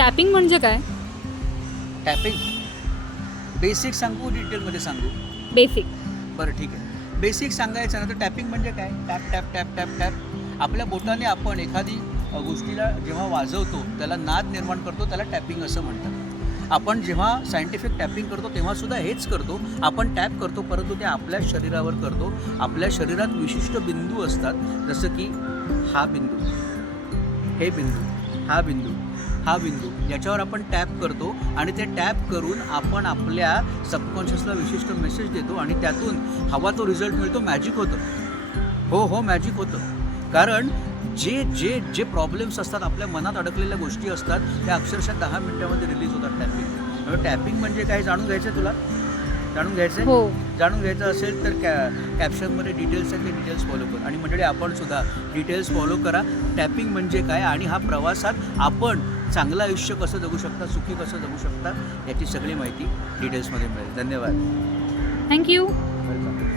Tapping म्हणजे काय? Tapping basic सांगू डिटेलमध्ये सांगू? बेसिक. बरं ठीक आहे. बेसिक सांगायचं ना तर टॅपिंग म्हणजे काय? Tap tap tap tap tap. आपल्या बोटाने आपण एखादी गोष्टीला जेव्हा वाजवतो त्याला नाद निर्माण करतो, त्याला टॅपिंग असं म्हणतात. आपण जेव्हा सायंटिफिक टॅपिंग करतो तेव्हासुद्धा हेच करतो. आपण टॅप करतो, परंतु ते आपल्या शरीरावर करतो. आपल्या शरीरात विशिष्ट बिंदू असतात, जसं की हा बिंदू, हे बिंदू, हा बिंदू, हा बिंदू, याच्यावर आपण टॅप करतो आणि ते टॅप करून आपण आपल्या सबकॉन्शियसला विशिष्ट मेसेज देतो आणि त्यातून हवा तो रिझल्ट मिळतो. मॅजिक होतं. हो मॅजिक होतं. कारण जे जे जे प्रॉब्लेम्स असतात, आपल्या मनात अडकलेल्या गोष्टी असतात, त्या अक्षरशः 10 मिनिटामध्ये रिलीज होतात टॅपिंग. त्यामुळे टॅपिंग म्हणजे काय जाणून घ्यायचं आहे तुला? जाणून घ्यायचं आहे? हो. जाणून घ्यायचं असेल तर कॅप्शनमध्ये डिटेल्स आहेत, ते डिटेल्स फॉलो कर. आणि मंडळी आपण सुद्धा डिटेल्स फॉलो करा. टॅपिंग म्हणजे काय आणि हा प्रवासात आपण चांगलं आयुष्य कसं जगू शकता, सुखी कसं जगू शकता, याची सगळी माहिती डिटेल्समध्ये मिळेल. धन्यवाद. थँक्यू. वेलकम.